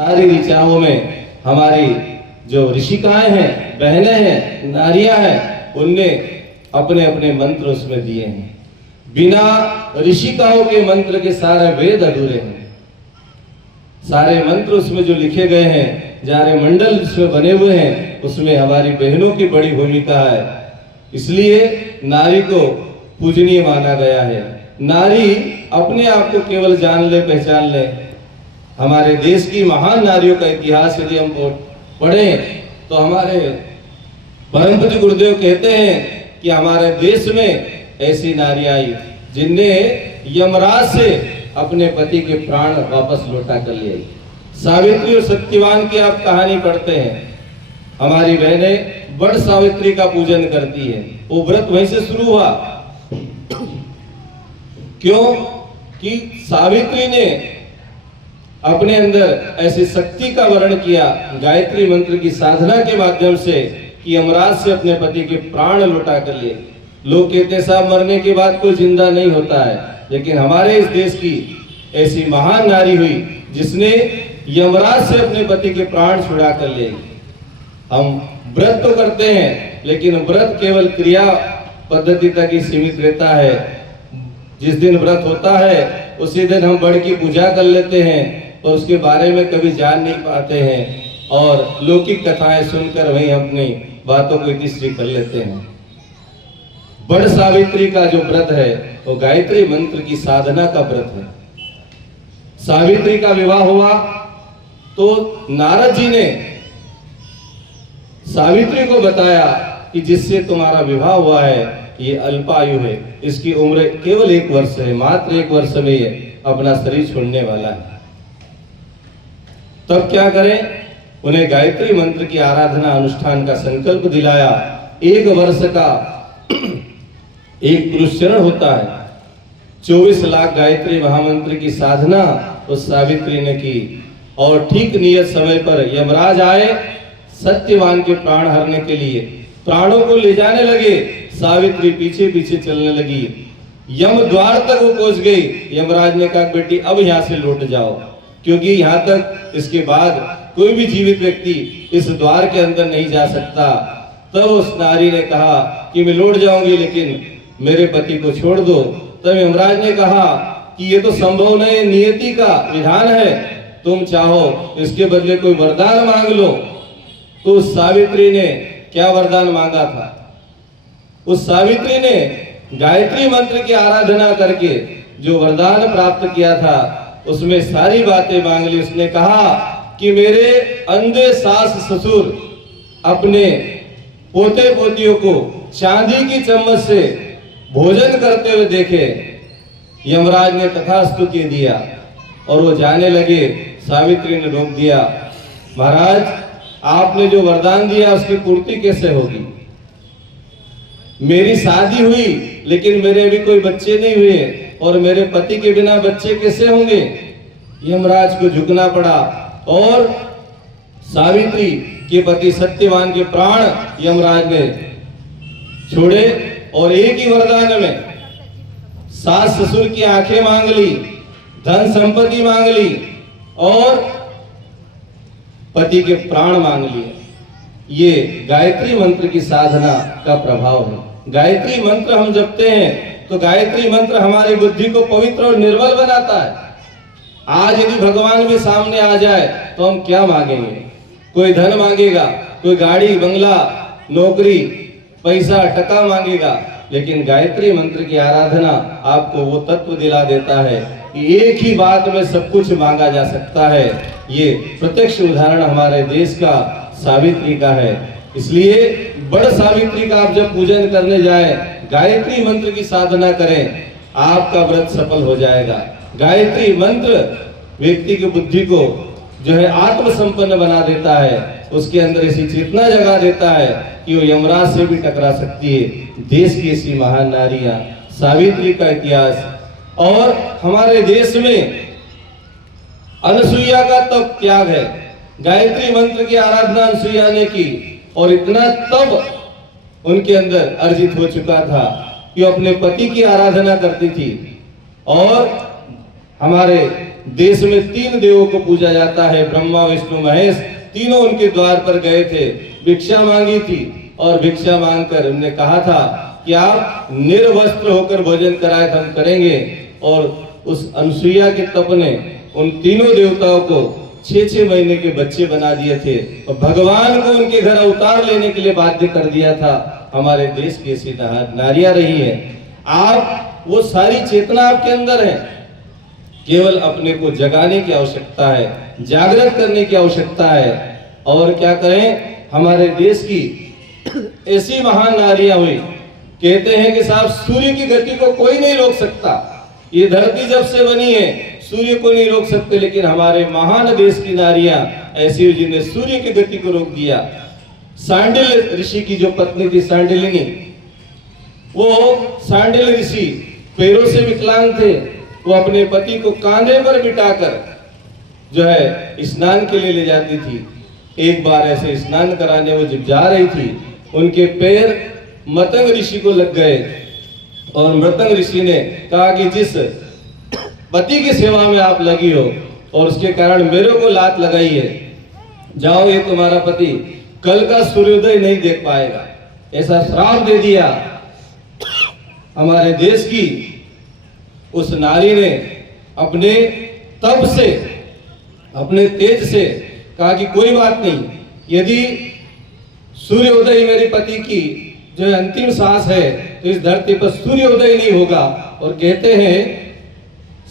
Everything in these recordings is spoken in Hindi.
सारी ऋचाओं में हमारी जो ऋषिकाएं हैं, बहनें हैं, नारियां हैं, उनने अपने अपने मंत्र उसमें दिए हैं। बिना ऋषिकाओं के मंत्र के सारे वेद अधूरे हैं। सारे मंत्र उसमें जो लिखे गए हैं, सारे मंडल उसमें बने हुए हैं, उसमें हमारी बहनों की बड़ी भूमिका है। इसलिए नारी को पूजनीय माना गया है। नारी अपने आप को केवल जान ले, पहचान ले। हमारे देश की महान नारियों का इतिहास यदि हम पढ़ें तो हमारे परम पूज्य गुरुदेव कहते हैं कि हमारे देश में ऐसी नारियां आई जिनने यमराज से अपने पति के प्राण वापस लौटा कर लिए। सावित्री और सत्यवान की आप कहानी पढ़ते हैं। हमारी बहनें बड़ सावित्री का पूजन करती है। वो व्रत वहीं से शुरू हुआ। क्यों कि सावित्री ने अपने अंदर ऐसी शक्ति का वर्ण किया गायत्री मंत्र की साधना के माध्यम से कि यमराज से अपने पति के प्राण लौटा कर लिए। लोग कहते साहब मरने के बाद कोई जिंदा नहीं होता है, लेकिन हमारे इस देश की ऐसी महान नारी हुई जिसने यमराज से अपने पति के प्राण छुड़ा कर लिए। हम व्रत तो करते हैं, लेकिन व्रत केवल क्रिया पद्धति तक ही सीमित रहता है। जिस दिन व्रत होता है उसी दिन हम बड़ की पूजा कर लेते हैं और उसके बारे में कभी जान नहीं पाते हैं और लौकिक कथाएं सुनकर वहीं अपनी बातों को इतिश्री कर लेते हैं। बड़ सावित्री का जो व्रत है वो गायत्री मंत्र की साधना का व्रत है। सावित्री का विवाह हुआ तो नारद जी ने सावित्री को बताया कि जिससे तुम्हारा विवाह हुआ है ये अल्पायु है, इसकी उम्र केवल 1 वर्ष है, मात्र 1 वर्ष में ये अपना शरीर छोड़ने वाला है। तब क्या करें? उन्हें गायत्री मंत्र की आराधना अनुष्ठान का संकल्प दिलाया। 1 वर्ष का एक पुरुषचरण होता है। 24 लाख गायत्री महामंत्र की साधना उस सावित्री ने की और ठीक नियत समय पर यमराज आए सत्यवान के प्राण हरने के लिए। प्राणों को ले जाने लगे, सावित्री पीछे पीछे चलने लगी। यम द्वार तक वो पहुंच गई। यमराज ने कहा बेटी अब यहाँ से लौट जाओ, क्योंकि यहाँ तक इसके बाद कोई भी जीवित व्यक्ति इस द्वार के अंदर नहीं जा सकता। तब उस नारी ने कहा कि मैं लौट जाऊंगी, लेकिन मेरे पति को छोड़ दो। तब यमराज ने कहा कि ये तो संभव नहीं, नियति का विधान है, तुम चाहो इसके बदले कोई वरदान मांग लो। तो उस सावित्री ने क्या वरदान मांगा था? उस सावित्री ने गायत्री मंत्र की आराधना करके जो वरदान प्राप्त किया था उसमें सारी बातें मांग ली। उसने कहा कि मेरे अंधे सास ससुर अपने पोते पोतियों को चांदी की चम्मच से भोजन करते हुए देखे। यमराज ने तथास्तु कह दिया और वो जाने लगे। सावित्री ने रोक दिया, महाराज आपने जो वरदान दिया उसकी पूर्ति कैसे होगी? मेरी शादी हुई लेकिन मेरे भी कोई बच्चे नहीं हुए और मेरे पति के बिना बच्चे कैसे होंगे? यमराज को झुकना पड़ा और सावित्री के पति सत्यवान के प्राण यमराज ने छोड़े और एक ही वरदान में सास ससुर की आंखें मांग ली, धन संपत्ति मांग ली और पति के प्राण मांग लिए। ये गायत्री मंत्र की साधना का प्रभाव है। गायत्री मंत्र हम जपते हैं तो गायत्री मंत्र हमारी बुद्धि को पवित्र और निर्मल बनाता है। आज यदि भगवान भी सामने आ जाए तो हम क्या मांगेंगे? कोई धन मांगेगा, कोई गाड़ी बंगला नौकरी पैसा टका मांगेगा, लेकिन गायत्री मंत्र की आराधना आपको वो तत्व दिला देता है कि एक ही बात में सब कुछ मांगा जा सकता है। ये प्रत्यक्ष उदाहरण हमारे देश का सावित्री का है। इसलिए बड़ सावित्री का आप जब पूजन करने जाए, गायत्री मंत्र की साधना करें, आपका व्रत सफल हो जाएगा। गायत्री मंत्र व्यक्ति की बुद्धि को जो है आत्मसंपन्न बना देता है, उसके अंदर ऐसी चेतना जगा देता है कि वो यमराज से भी टकरा सकती है। देश की ऐसी महान नारियां, सावित्री का इतिहास। और हमारे देश में अनसुईया का तप त्याग है। गायत्री मंत्र की आराधना अनसुईया ने की और इतना तप उनके अंदर अर्जित हो चुका था कि वो अपने पति की आराधना करती थी। और हमारे देश में 3 देवों को पूजा जाता है, ब्रह्मा विष्णु महेश। तीनों उनके द्वार पर गए थे, भिक्षा मांगी थी और भिक्षा मांगकर उन्होंने कहा था कि आप निर्वस्त्र होकर भोजन कराए तो हम करेंगे। और उस अनसुईया के तप ने उन तीनों देवताओं को 6-6 महीने के बच्चे बना दिए थे और भगवान को उनके घर अवतार लेने के लिए बाध्य कर दिया था। हमारे देश की ऐसी नारियां रही हैं। आप वो सारी चेतना आपके अंदर है, केवल अपने को जगाने की आवश्यकता है, जागृत करने की आवश्यकता है। और क्या करें, हमारे देश की ऐसी महान नारियां हुई, कहते हैं कि साहब सूर्य की गति को कोई नहीं रोक सकता। ये धरती जब से बनी है सूर्य को नहीं रोक सकते, लेकिन हमारे महान देश की नारियां ऐसी हुई जिन्हें सूर्य की गति को रोक दिया। सांडिल ऋषि की जो पत्नी थी सांडिलिनी, वो सांडिल ऋषि पैरों से विकलांग थे। वो अपने पति को कांधे पर बिठाकर जो है स्नान के लिए ले जाती थी। एक बार ऐसे स्नान कराने वो जब जा रही थी, उनके पैर मतंग ऋषि को लग गए और मतंग ऋषि ने कहा कि जिस पति की सेवा में आप लगी हो और उसके कारण मेरे को लात लगाई है, जाओ ये तुम्हारा पति कल का सूर्योदय नहीं देख पाएगा। ऐसा श्राप दे दिया। हमारे देश की उस नारी ने अपने तप से, अपने तेज से कहा कि कोई बात नहीं, यदि सूर्योदय मेरे पति की जो अंतिम सांस है तो इस धरती पर सूर्योदय नहीं होगा। और कहते हैं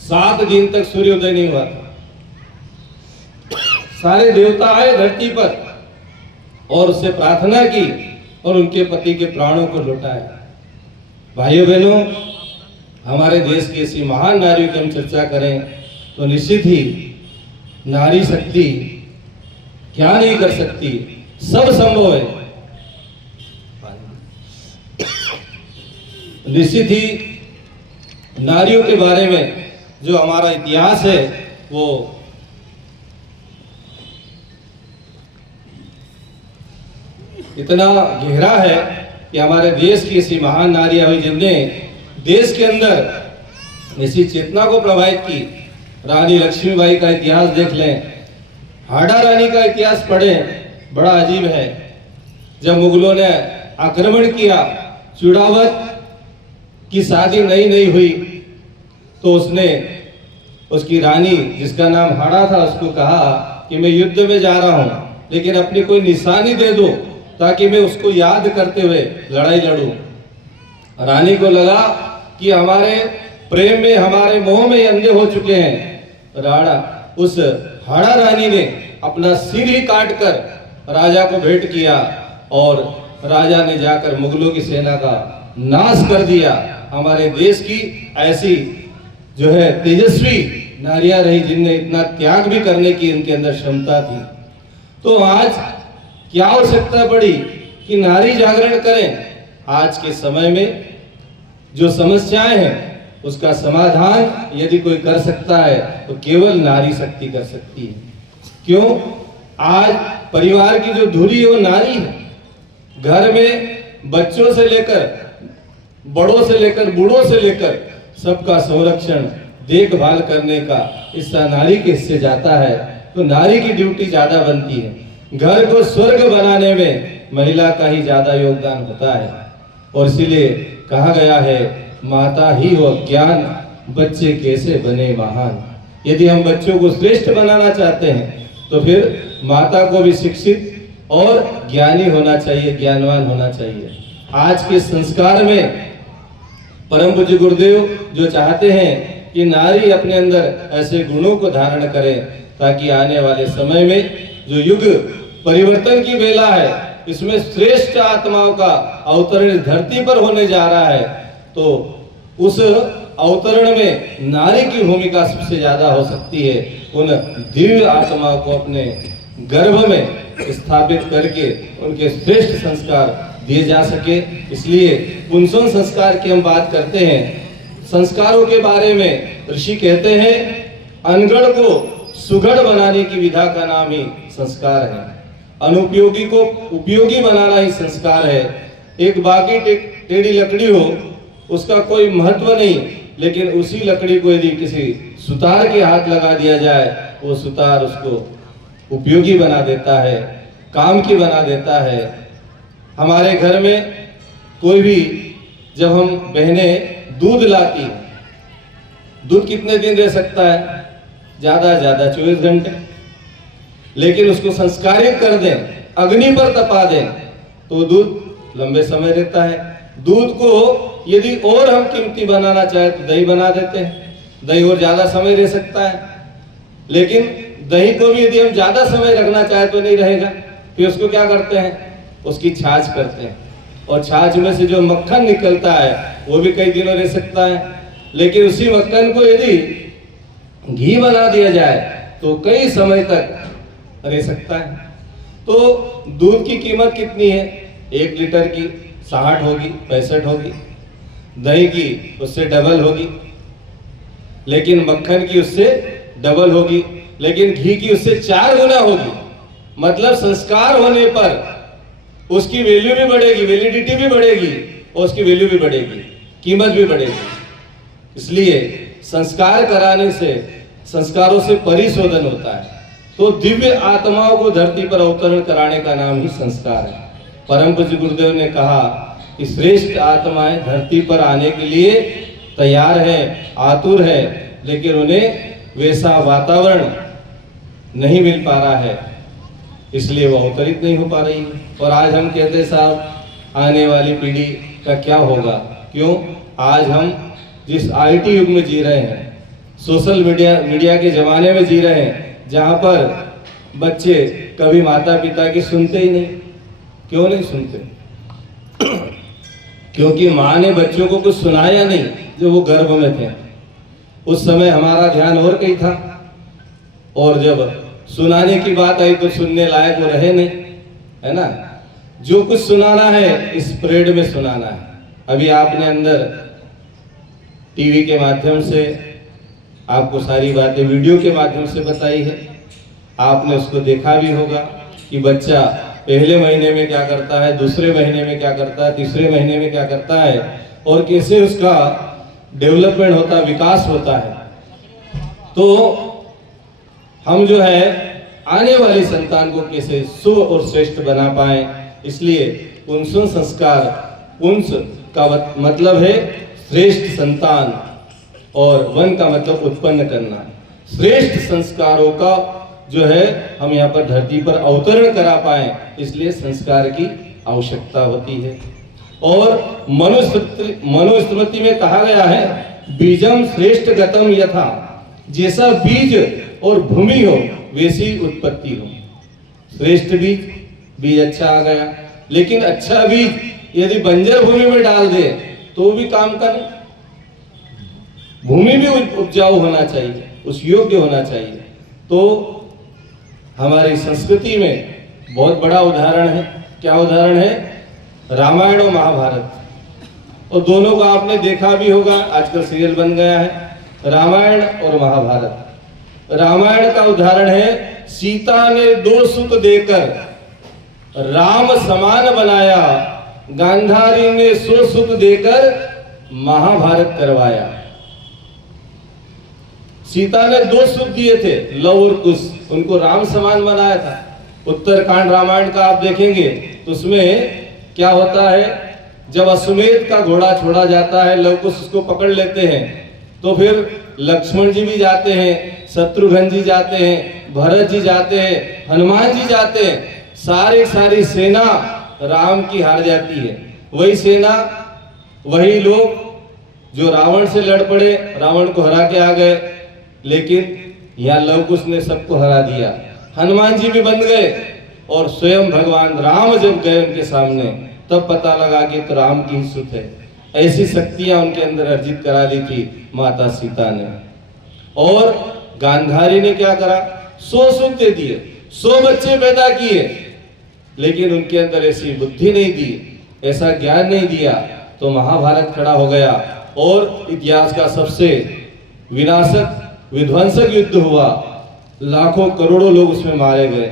7 दिन तक सूर्योदय नहीं हुआ था। सारे देवता आए धरती पर और उससे प्रार्थना की और उनके पति के प्राणों को लौटाया। भाइयों बहनों, हमारे देश की ऐसी महान नारियों की हम चर्चा करें तो निश्चित ही नारी शक्ति क्या नहीं कर सकती, सब संभव है। निश्चित ही नारियों के बारे में जो हमारा इतिहास है वो इतना गहरा है कि हमारे देश की ऐसी महान नारियां हुई जिनने देश के अंदर ऐसी चेतना को प्रभावित की। रानी लक्ष्मीबाई का इतिहास देख लें, हाड़ा रानी का इतिहास पढ़ें, बड़ा अजीब है। जब मुगलों ने आक्रमण किया, चुड़ावत की शादी नई हुई तो उसने उसकी रानी जिसका नाम हाड़ा था उसको कहा कि मैं युद्ध में जा रहा हूं, लेकिन अपनी कोई निशानी दे दो ताकि मैं उसको याद करते हुए लड़ाई लड़ूं। रानी को लगा कि हमारे प्रेम में, हमारे मोह में अंधे हो चुके हैं। राणा उस हाड़ा रानी ने अपना सिर ही काट कर राजा को भेंट किया और राजा ने जाकर मुगलों की सेना का नाश कर दिया। हमारे देश की ऐसी जो है तेजस्वी नारियां रही जिनने इतना त्याग भी करने की इनके अंदर क्षमता थी। तो आज क्या आवश्यकता पड़ी कि नारी जागरण करें। आज के समय में जो समस्याएं हैं उसका समाधान यदि कोई कर सकता है तो केवल नारी शक्ति कर सकती है। क्यों? आज परिवार की जो धुरी है वो नारी है। घर में बच्चों से लेकर, बड़ों से लेकर, बूढ़ों से लेकर सबका संरक्षण, देखभाल करने का हिस्सा नारी के हिस्से जाता है। तो नारी की ड्यूटी ज्यादा बनती है। घर को स्वर्ग बनाने में महिला का ही ज्यादा योगदान होता है। और इसीलिए कहा गया है, माता ही हो ज्ञान, बच्चे कैसे बने महान। यदि हम बच्चों को श्रेष्ठ बनाना चाहते हैं तो फिर माता को भी शिक्षित और ज्ञानी होना चाहिए, ज्ञानवान होना चाहिए। आज के संस्कार में परम पूज्य गुरुदेव जो चाहते हैं कि नारी अपने अंदर ऐसे गुणों को धारण करे ताकि आने वाले समय में जो युग परिवर्तन की बेला है इसमें श्रेष्ठ आत्माओं का अवतरण धरती पर होने जा रहा है, तो उस अवतरण में नारी की भूमिका सबसे ज्यादा हो सकती है। उन दिव्य आत्माओं को अपने गर्भ में स्थापित करके उनके श्रेष्ठ संस्कार दिए जा सके। इसलिए पुंसवन संस्कार की हम बात करते हैं। संस्कारों के बारे में ऋषि कहते हैं, अनगढ़ को सुगढ़ बनाने की विधा का नाम ही संस्कार है। अनुपयोगी को उपयोगी बनाना ही संस्कार है। एक बाकी टेढ़ी लकड़ी हो उसका कोई महत्व नहीं, लेकिन उसी लकड़ी को यदि किसी सुतार के हाथ लगा दिया जाए, वो सुतार उसको उपयोगी बना देता है, काम की बना देता है। हमारे घर में कोई भी जब हम बहनें दूध लाती हैं, दूध कितने दिन रह सकता है? ज्यादा ज्यादा 24 घंटे। लेकिन उसको संस्कारित कर दें, अग्नि पर तपा दें, तो दूध लंबे समय रहता है। दूध को यदि और हम कीमती बनाना चाहे तो दही बना देते हैं, दही और ज्यादा समय रह सकता है। लेकिन दही को भी यदि हम ज्यादा समय रखना चाहे तो नहीं रहेगा, फिर उसको क्या करते हैं? उसकी छाछ करते हैं, और छाछ में से जो मक्खन निकलता है वो भी कई दिनों रह सकता है। लेकिन उसी मक्खन को यदि घी बना दिया जाए तो कई समय तक रह सकता है। तो दूध की कीमत कितनी है? 1 लीटर की 60 होगी, 65 होगी। दही की उससे डबल होगी, लेकिन मक्खन की उससे डबल होगी, लेकिन घी की उससे 4 गुना होगी। मतलब संस्कार होने पर उसकी वैल्यू भी बढ़ेगी, वैलिडिटी भी बढ़ेगी, और उसकी वैल्यू भी बढ़ेगी, कीमत भी बढ़ेगी। इसलिए संस्कार कराने से, संस्कारों से परिशोधन होता है। तो दिव्य आत्माओं को धरती पर अवतरण कराने का नाम ही संस्कार है। परम पूज्य गुरुदेव ने कहा कि श्रेष्ठ आत्माएं धरती पर आने के लिए तैयार है, आतुर है, लेकिन उन्हें वैसा वातावरण नहीं मिल पा रहा है, इसलिए वो अवतरित नहीं हो पा रही। और आज हम कहते हैं साहब आने वाली पीढ़ी का क्या होगा? क्यों? आज हम जिस आईटी युग में जी रहे हैं, सोशल मीडिया के जमाने में जी रहे हैं, जहाँ पर बच्चे कभी माता पिता की सुनते ही नहीं। क्यों नहीं सुनते? क्योंकि माँ ने बच्चों को कुछ सुनाया नहीं जब वो गर्भ में थे। उस समय हमारा ध्यान और कहीं था, और जब सुनाने की बात आई तो सुनने लायक वो रहे नहीं, है ना। जो कुछ सुनाना है इस परेड में सुनाना है। अभी आपने अंदर टीवी के माध्यम से आपको सारी बातें वीडियो के माध्यम से बताई है। आपने उसको देखा भी होगा कि बच्चा पहले महीने में क्या करता है, दूसरे महीने में क्या करता है, तीसरे महीने में क्या करता है, और कैसे उसका डेवलपमेंट होता है, विकास होता है। तो हम जो है आने वाली संतान को कैसे शुभ और श्रेष्ठ बना पाए, इसलिए पुंसन संस्कार, पुंस का मतलब है श्रेष्ठ संतान, और वन का मतलब उत्पन्न करना। श्रेष्ठ संस्कारों का जो है हम यहाँ पर धरती पर अवतरण करा पाए, इसलिए संस्कार की आवश्यकता होती है। और मनुस्मृति में कहा गया है, बीजम श्रेष्ठ गतम यथा, जैसा बीज और भूमि हो वैसी उत्पत्ति हो। श्रेष्ठ बीज अच्छा आ गया, लेकिन अच्छा बीज यदि बंजर भूमि में डाल दे तो भी काम का नहीं। भूमि भी उपजाऊ होना चाहिए, उस योग्य होना चाहिए। तो हमारी संस्कृति में बहुत बड़ा उदाहरण है। क्या उदाहरण है? रामायण और महाभारत। और दोनों को आपने देखा भी होगा, आजकल सीरियल बन गया है, रामायण और महाभारत। रामायण का उदाहरण है, सीता ने 2 सुत देकर राम समान बनाया, गांधारी ने 100 सुत देकर महाभारत करवाया। सीता ने 2 सुत दिए थे, लव और कुश, उनको राम समान बनाया था। उत्तरकांड रामायण का आप देखेंगे तो उसमें क्या होता है, जब अश्वमेध का घोड़ा छोड़ा जाता है, लव कुश उसको पकड़ लेते हैं, तो फिर लक्ष्मण जी भी जाते हैं, शत्रुघ्न जी जाते हैं, भरत जी जाते हैं, हनुमान जी जाते हैं, सारी सेना राम की हार जाती है। वही सेना, वही लोग जो रावण से लड़ पड़े, रावण को हरा के आ गए, लेकिन यहाँ लव कुश ने सबको हरा दिया। हनुमान जी भी बन गए, और स्वयं भगवान राम जब गए उनके सामने, तब पता लगा कि तो राम की ही सुत है। ऐसी शक्तियां उनके अंदर अर्जित करा दी थी माता सीता ने। और गांधारी ने क्या करा? 100 सुत दे दिए, 100 बच्चे पैदा किए, लेकिन उनके अंदर ऐसी बुद्धि नहीं दी, ऐसा ज्ञान नहीं दिया, तो महाभारत खड़ा हो गया और इतिहास का सबसे विनाशक, विध्वंसक युद्ध हुआ। लाखों करोड़ों लोग उसमें मारे गए।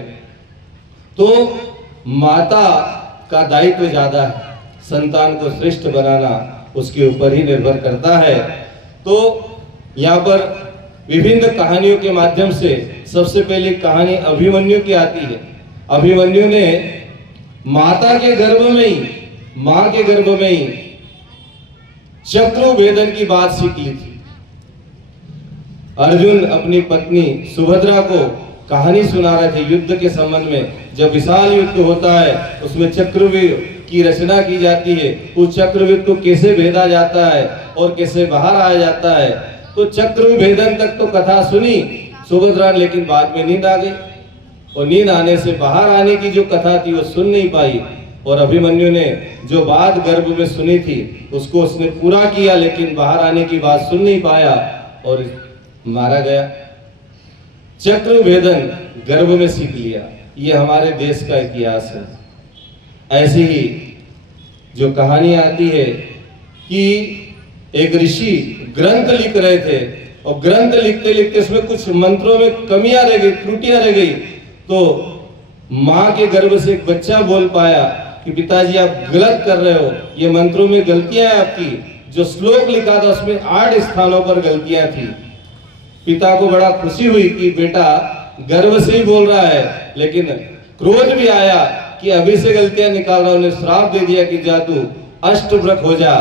तो माता का दायित्व ज्यादा है, संतान को श्रेष्ठ बनाना उसके ऊपर ही निर्भर करता है। तो यहाँ पर विभिन्न कहानियों के माध्यम से सबसे पहले कहानी अभिमन्यु की आती है। अभिमन्यु ने माता के गर्भ में ही, मां के गर्भ में ही चक्रु भेदन की बात सीख ली थी। अर्जुन अपनी पत्नी सुभद्रा को कहानी सुना रहे थे युद्ध के संबंध में। जब विशाल युद्ध होता है उसमें चक्रव्यूह की रचना की जाती है, उस चक्रव्यूह को कैसे भेदा जाता है और कैसे बाहर आया जाता है। तो चक्रव्यूह भेदन तक तो कथा सुनी सुभद्रा, लेकिन बाद में नींद आ गई और नींद आने से बाहर आने की जो कथा थी वो सुन नहीं पाई। और अभिमन्यु ने जो बात गर्भ में सुनी थी उसको उसने पूरा किया, लेकिन बाहर आने की बात सुन नहीं पाया और मारा गया। चक्रव्यूह भेदन गर्भ में सीख लिया। ये हमारे देश का इतिहास है। ऐसी ही जो कहानी आती है कि एक ऋषि ग्रंथ लिख रहे थे और ग्रंथ लिखते लिखते उसमें कुछ मंत्रों में कमियां रह गई, त्रुटियां रह गई। तो मां के गर्भ से एक बच्चा बोल पाया कि पिताजी आप गलत कर रहे हो, ये मंत्रों में गलतियां हैं आपकी। जो श्लोक लिखा था उसमें 8 स्थानों पर गलतियां थी। पिता को बड़ा खुशी हुई कि बेटा गर्व से ही बोल रहा है, लेकिन क्रोध भी आया कि अभी से गलतियां निकाल रहा। उन्हें श्राप दे दिया कि जा तू अष्टवक्र हो जा।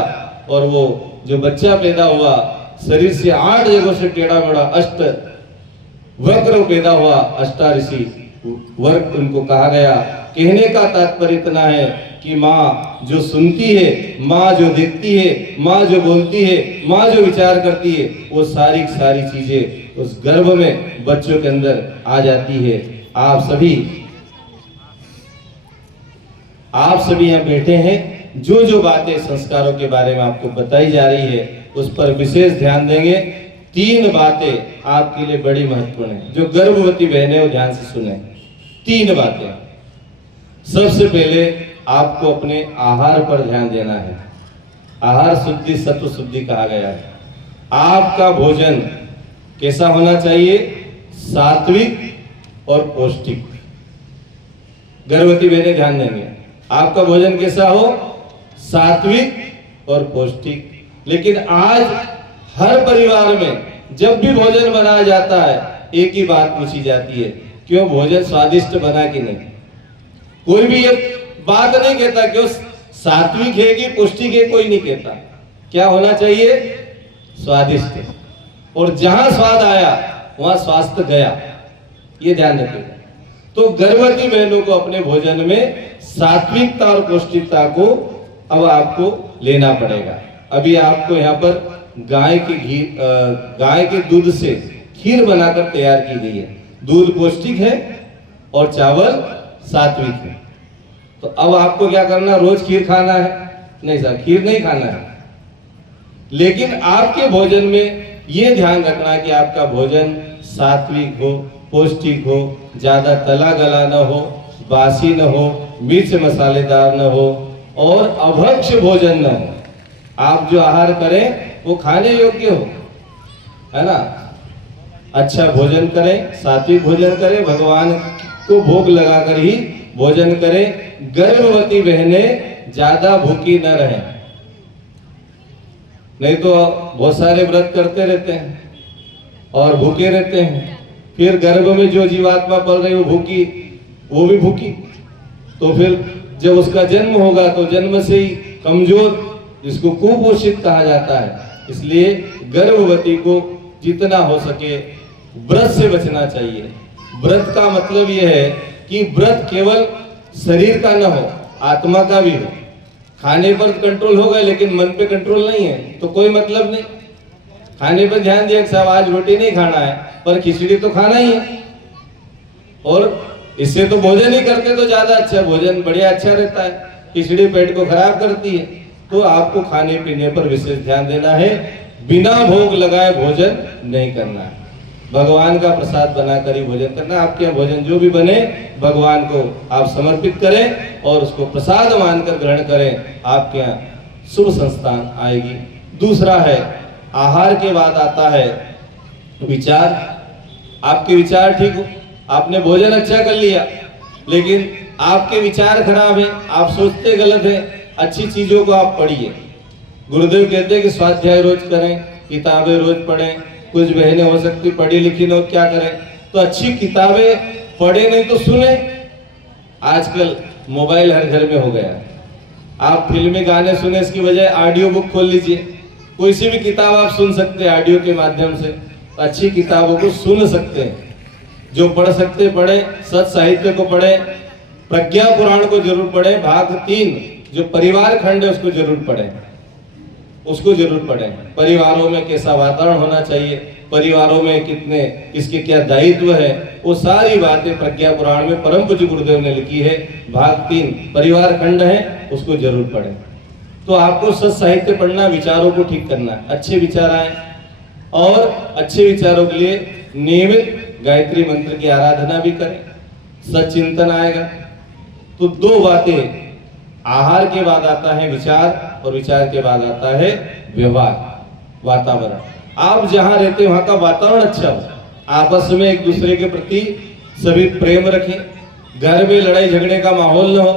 और वो जो बच्चा पैदा हुआ शरीर से 8 जगहों से टेढ़ा मेढ़ा अष्ट वक्र पैदा हुआ। अष्टाऋषि वर्ग उनको कहा गया। कहने का तात्पर्य इतना है कि माँ जो सुनती है, माँ जो देखती है, माँ जो बोलती है, माँ जो विचार करती है, वो सारी चीजें उस गर्भ में बच्चों के अंदर आ जाती है। आप सभी यहाँ बैठे हैं, जो बातें संस्कारों के बारे में आपको बताई जा रही है उस पर विशेष ध्यान देंगे। 3 बातें आपके लिए बड़ी महत्वपूर्ण है, जो गर्भवती बहनें वो ध्यान से सुने। 3 बातें। सबसे पहले आपको अपने आहार पर ध्यान देना है। आहार शुद्धि सत्व शुद्धि कहा गया है। आपका भोजन कैसा होना चाहिए? सात्विक और पौष्टिक। गर्भवती बहनें ध्यान देंगे, आपका भोजन कैसा हो? सात्विक और पौष्टिक। लेकिन आज हर परिवार में जब भी भोजन बनाया जाता है एक ही बात पूछी जाती है, क्यों भोजन स्वादिष्ट बना कि नहीं? कोई भी ये बात नहीं कहता क्यों सात्विक है कि पौष्टिक है, कोई नहीं कहता। क्या होना चाहिए? स्वादिष्ट। और जहां स्वाद आया वहां स्वास्थ्य गया, ये ध्यान रखिएगा। तो गर्भवती बहनों को अपने भोजन में सात्विकता और पौष्टिकता को अब आपको लेना पड़ेगा। अभी आपको यहाँ पर गाय के दूध से खीर बनाकर तैयार की गई है। दूध पौष्टिक है और चावल सात्विक है। तो अब आपको क्या करना? रोज खीर खाना है? नहीं सर, खीर नहीं खाना है। लेकिन आपके भोजन में ये ध्यान रखना कि आपका भोजन सात्विक हो, पौष्टिक हो, ज्यादा तला गला न हो, बासी न हो, मिर्च मसालेदार न हो और अभक्ष भोजन न हो। आप जो आहार करें वो खाने योग्य हो, है ना? अच्छा भोजन करें, सात्विक भोजन करें, भगवान को भोग लगाकर ही भोजन करें। गर्भवती बहनें ज्यादा भूखी न रहें, नहीं तो बहुत सारे व्रत करते रहते हैं और भूखे रहते हैं। फिर गर्भ में जो जीवात्मा पल रही वो भी भूखी। तो फिर जब उसका जन्म होगा तो जन्म से ही कमजोर, जिसको कुपोषित कहा जाता है। इसलिए गर्भवती को जितना हो सके व्रत से बचना चाहिए। व्रत का मतलब यह है कि व्रत केवल शरीर का न हो, आत्मा का भी हो। खाने पर कंट्रोल होगा लेकिन मन पे कंट्रोल नहीं है तो कोई मतलब नहीं। खाने पर ध्यान दिया कि साहब आज रोटी नहीं खाना है, पर खिचड़ी तो खाना ही है। और इससे तो भोजन ही करते तो ज्यादा अच्छा, भोजन बढ़िया अच्छा रहता है। खिचड़ी पेट को खराब करती है। तो आपको खाने पीने पर विशेष ध्यान देना है। बिना भोग लगाए भोजन नहीं करना है। भगवान का प्रसाद बनाकर ही भोजन करना। आपके यहाँ भोजन जो भी बने भगवान को आप समर्पित करें और उसको प्रसाद मानकर ग्रहण करें। आपके यहाँ शुभ संस्थान आएगी। दूसरा है, आहार के बाद आता है विचार। आपके विचार ठीक हो, आपने भोजन अच्छा कर लिया लेकिन आपके विचार खराब है, आप सोचते गलत है। अच्छी चीजों को आप पढ़िए। गुरुदेव कहते हैं कि स्वाध्याय रोज करें, किताबें रोज पढ़ें। कुछ बहनें हो सकती पढ़ी लिखी न हो, क्या करें, तो अच्छी किताबें पढ़े नहीं तो सुने। आजकल मोबाइल हर घर में हो गया है, आप फिल्मी गाने सुने इसकी बजाय ऑडियो बुक खोल लीजिए, कोई सी भी किताब आप सुन सकते हैं ऑडियो के माध्यम से। अच्छी किताबों को सुन सकते हैं, जो पढ़ सकते पढ़े, सत साहित्य को पढ़े, प्रज्ञा पुराण को जरूर पढ़े, भाग 3 जो परिवार खंड है उसको जरूर पढ़े, उसको जरूर पढ़े। परिवारों में कैसा वातावरण होना चाहिए, परिवारों में कितने किसके क्या दायित्व है, वो सारी बातें प्रज्ञा पुराण में परम पूज्य गुरुदेव ने लिखी है। भाग 3 परिवार खंड है, उसको जरूर पढ़े। तो आपको सत साहित्य पढ़ना, विचारों को ठीक करना है, अच्छे विचार आए, और अच्छे विचारों के लिए नियमित गायत्री मंत्र की आराधना भी करें, सच्चिंतन आएगा। तो 2 बातें, आहार के बाद आता है विचार, और विचार के बाद आता है व्यवहार, वातावरण। आप जहां रहते हैं वहां का वातावरण अच्छा हो, आपस में एक दूसरे के प्रति सभी प्रेम रखें, घर में लड़ाई झगड़े का माहौल न हो।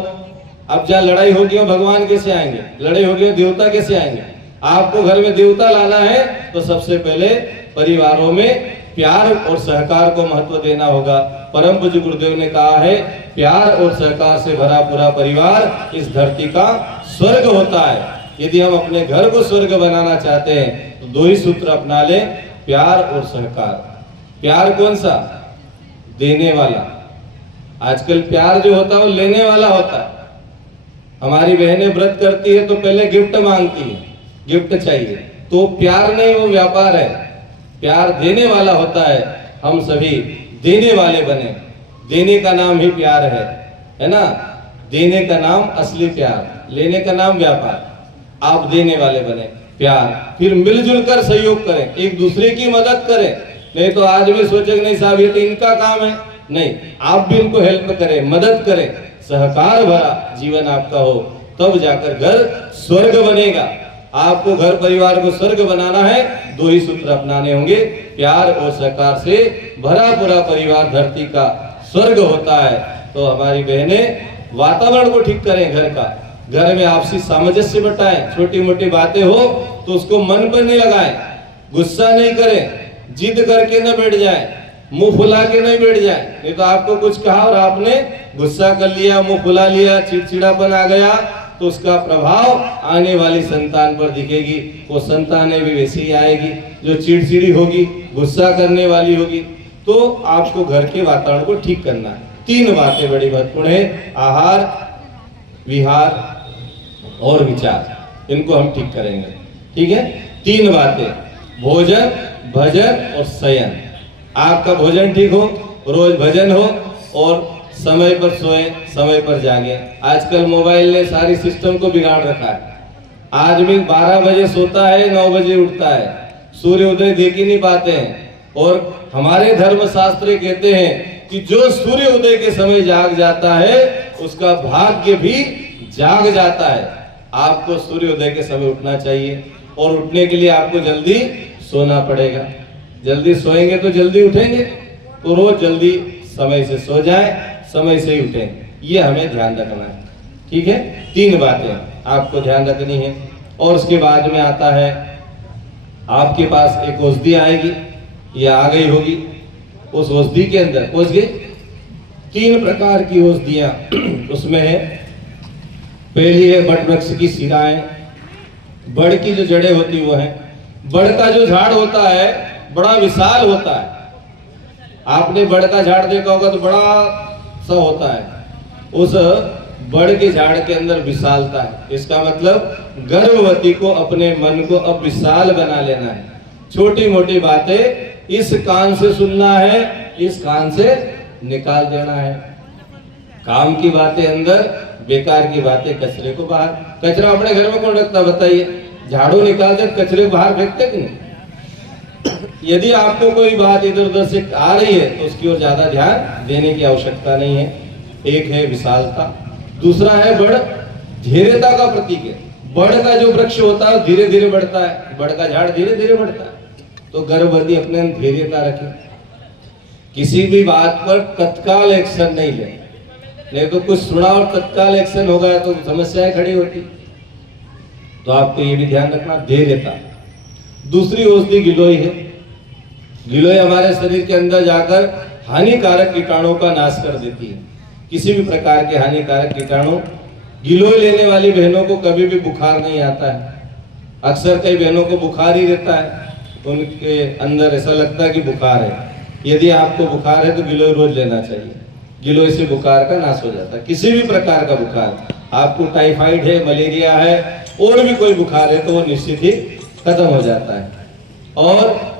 अब जहाँ लड़ाई होगी भगवान कैसे आएंगे, लड़ाई होगी देवता कैसे आएंगे। आपको घर में देवता लाना है तो सबसे पहले परिवारों में प्यार और सहकार को महत्व देना होगा। परम पूज्य गुरुदेव ने कहा है, प्यार और सहकार से भरा पूरा परिवार इस धरती का स्वर्ग होता है। यदि हम अपने घर को स्वर्ग बनाना चाहते हैं तो 2 ही सूत्र अपना लें, प्यार और सहकार। प्यार कौन सा? देने वाला। आजकल प्यार जो होता है वो लेने वाला होता है। हमारी बहनें व्रत करती है तो पहले गिफ्ट मांगती है, गिफ्ट चाहिए, तो प्यार नहीं, वो व्यापार है। प्यार देने वाला होता है। हम सभी देने वाले बने, देने का नाम ही प्यार है ना। देने का नाम असली प्यार, लेने का नाम व्यापार। आप देने वाले बने, प्यार, फिर मिलजुल कर सहयोग करें, एक दूसरे की मदद करें। नहीं तो आदमी सोचेगा नहीं साहब ये तो इनका काम है, नहीं, आप भी इनको हेल्प करें, मदद करें, सहकार भरा जीवन आपका हो, तब जाकर घर स्वर्ग बनेगा। आपको घर परिवार को स्वर्ग बनाना है, 2 ही सूत्र अपनाने होंगे, प्यार और सहकार से भरा पूरा परिवार धरती का स्वर्ग होता है। तो हमारी बहनें वातावरण को ठीक करें घर का, घर में आपसी सामंजस्य बटाएं, छोटी मोटी बातें हो तो उसको मन पर नहीं लगाएं, गुस्सा नहीं करें, जिद करके न बैठ जाएं, मुंह फुला के नहीं बैठ जाएं। नहीं तो आपको कुछ कहा और आपने गुस्सा कर लिया, मुंह फुला लिया, चिड़चिड़ापन आ गया, तो उसका प्रभाव आने वाली संतान पर दिखेगी। वो संतानें भी वैसी ही आएगी जो चिड़चिड़ी होगी, गुस्सा करने वाली होगी। तो आपको घर के वातावरण को ठीक करना है। 3 बातें बड़ी महत्वपूर्ण है, आहार, विहार और विचार, इनको हम ठीक करेंगे। ठीक है, 3 बातें, भोजन, भजन और शयन। आपका भोजन ठीक हो, रोज भजन हो, और समय पर सोए, समय पर जागे। आजकल मोबाइल ने सारी सिस्टम को बिगाड़ रखा है। आदमी 12 बजे सोता है, 9 बजे उठता है, सूर्य उदय देख ही नहीं पाते हैं। और हमारे धर्म शास्त्र कहते हैं कि जो सूर्य उदय के समय जाग जाता है उसका भाग्य भी जाग जाता है। आपको सूर्य उदय के समय उठना चाहिए, और उठने के लिए आपको जल्दी सोना पड़ेगा। जल्दी सोएंगे तो जल्दी उठेंगे, तो रोज जल्दी समय से सो जाएं, समय से ही उठें, ये हमें ध्यान रखना है। ठीक है, 3 बातें आपको ध्यान रखनी है। और उसके बाद में आता है, आपके पास एक औषधि आएगी, या आ गई होगी। उस औषधि के अंदर पहुंच गई 3 प्रकार की औषधियां उसमें है। पहली है बट वृक्ष की शिराएं, बड़ की जो जड़ें होती वो है। बड़ का जो झाड़ होता है बड़ा विशाल होता है। आपने बड़ का झाड़ देखा होगा तो बड़ा सा होता है। उस बड़ के झाड़ के अंदर विशालता है। इसका मतलब गर्भवती को अपने मन को अब विशाल बना लेना है। छोटी मोटी बातें इस कान से सुनना है, इस कान से निकाल देना है। काम की बातें अंदर, बेकार की बातें कचरे को बाहर। कचरा अपने घर में कौन रखता बताइए? झाड़ू निकाल दे, कचरे को बाहर फेंकते कि नहीं? यदि आपको कोई बात इधर उधर से आ रही है तो उसकी ओर ज्यादा ध्यान देने की आवश्यकता नहीं है। एक है विशालता, दूसरा है बड़, धैर्यता का प्रतीक है। बड़ का जो वृक्ष होता है धीरे धीरे बढ़ता है, बड़ का झाड़ धीरे धीरे बढ़ता है। तो गर्भवती अपने धैर्यता रखे, किसी भी बात पर तत्काल एक्शन नहीं ले, नहीं तो कुछ सुना और तत्काल एक्शन हो गया तो समस्याएं खड़ी होती। तो आपको ये भी ध्यान रखना, धैर्यता। दूसरी औषधि गिलोय है। गिलोय हमारे शरीर के अंदर जाकर हानिकारक कीटाणुओं का नाश कर देती है। किसी भी प्रकार के हानिकारक कीटाणु, गिलोय लेने वाली बहनों को कभी भी बुखार नहीं आता है। अक्सर कई बहनों को बुखार ही रहता है, उनके अंदर ऐसा लगता है कि बुखार है। यदि आपको बुखार है तो गिलोय रोज लेना चाहिए। गिलोय से बुखार का नाश हो जाता है। किसी भी प्रकार का बुखार, आपको टाइफाइड है, मलेरिया है, और भी कोई बुखार है तो वो निश्चित ही खत्म हो जाता है। और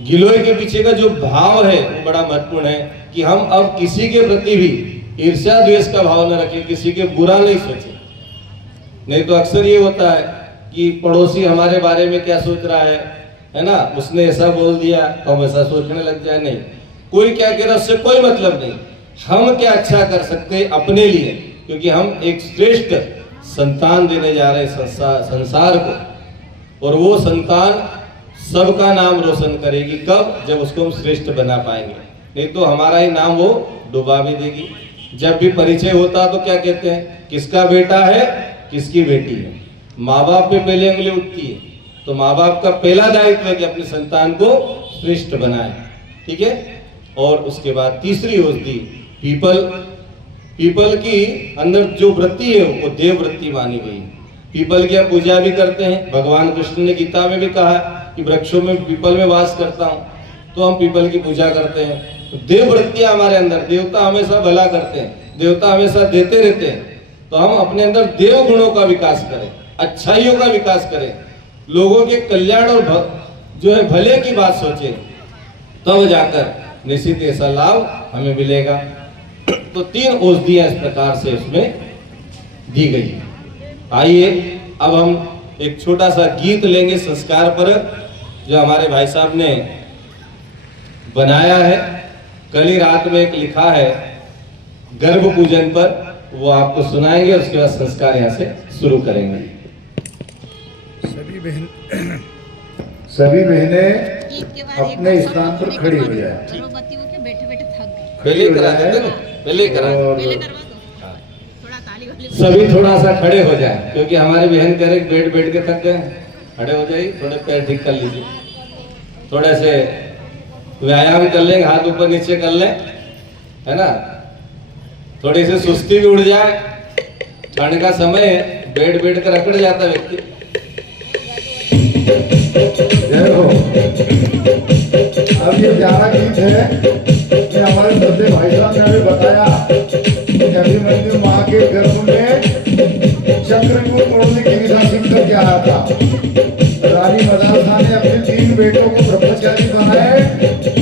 गिलोय के पीछे का जो भाव है वो बड़ा महत्वपूर्ण है कि हम अब किसी के प्रति भी ईर्ष्या द्वेष का भाव न रखें, किसी के बुरा नहीं सोचें। नहीं तो अक्सर ये होता है कि पड़ोसी हमारे बारे में क्या सोच रहा है ना, उसने ऐसा बोल दिया तो हम ऐसा सोचने लग जाए। नहीं, कोई क्या कह रहा है उससे कोई मतलब नहीं। हम क्या अच्छा कर सकते हैं अपने लिए, क्योंकि हम एक श्रेष्ठ संतान देने जा रहे हैं संसार को, और वो संतान सबका नाम रोशन करेगी। कब? जब उसको हम श्रेष्ठ बना पाएंगे। नहीं तो हमारा ही नाम वो डुबा भी देगी। जब भी परिचय होता तो क्या कहते हैं, किसका बेटा है, किसकी बेटी है। माँ बाप पे पहले उंगली उठती है, तो माँ बाप का पहला दायित्व है कि अपने संतान को श्रेष्ठ बनाए। ठीक है। और उसके बाद तीसरी औषधि पीपल। पीपल की अंदर जो वृत्ति है वो देव वृत्ति मानी गई है। पीपल की हम पूजा भी करते हैं। भगवान कृष्ण ने गीता में भी कहा कि वृक्षों में पीपल में वास करता हूँ, तो हम पीपल की पूजा करते हैं। तो देव वृत्तियां हमारे अंदर, देवता हमेशा भला करते हैं, देवता हमेशा देते रहते हैं। तो हम अपने अंदर देव गुणों का विकास करें, अच्छाइयों का विकास करें, लोगों के कल्याण और जो है भले की बात सोचें, तब जाकर निश्चित ऐसा लाभ हमें मिलेगा। तो 3 औषधियां इस प्रकार से इसमें दी गई है। आइए अब हम एक छोटा सा गीत लेंगे संस्कार पर, जो हमारे भाई साहब ने बनाया है। कल ही रात में एक लिखा है गर्भ पूजन पर, वो आपको सुनाएंगे। उसके बाद संस्कार यहाँ से शुरू करेंगे। सभी बहनें अपने स्थान पर खड़ी हो जाए। पहले करा देते ना, पहले करा सभी थोड़ा सा खड़े हो जाए, क्योंकि हमारी बहन कह रहे बैठ बैठ के थक गए। खड़े हो जाइए, थोड़े पैर ठीक कर लीजिए, थोड़े से व्यायाम कर लेंगे, हाथ ऊपर नीचे कर लें, है ना। थोड़ी सी सुस्ती भी उड़ जाए। ठंड का समय है, बैठ बैठ कर अकड़ जाता व्यक्ति। देखो, अब ये प्यारा गीत है कि हमारे सभी भाई साहब ने अभी बताया कि अभिमन्यु माँ के गर्भ में चक्र को तोड़ने की विधा सीख कर के आया था। रानी मदालसा ने अपने 3 बेटों को ब्रह्मचारी बनाए।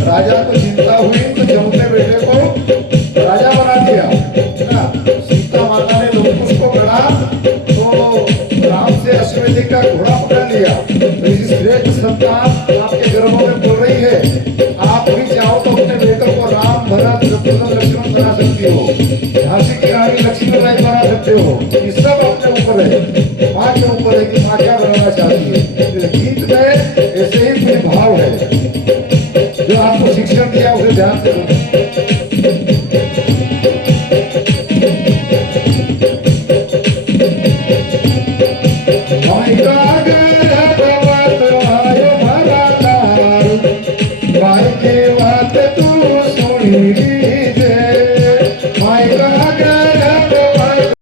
राजा को चिंता हुई तो चौथे बेटे को राजा बना दिया। सीता माता ने लोग को गढ़ा तो राम से अश्वमेध का घोड़ा पकड़ लिया। तो इसी श्रेष्ठ संतान आपके गर्भों में बोल रही है। आप भी चाहो तो अपने बेटों को राम, भरत, शत्रुघ्न, लक्ष्मण बना सकती हो। झांसी की रानी लक्ष्मीबाई बना सकते हो। ये सब अपने ऊपर है, माँ के ऊपर है कि माँ क्या बनाना चाहती है। गीत में ऐसे ही कोई भाव है जो आपको शिक्षण दिया, उसे ध्यान से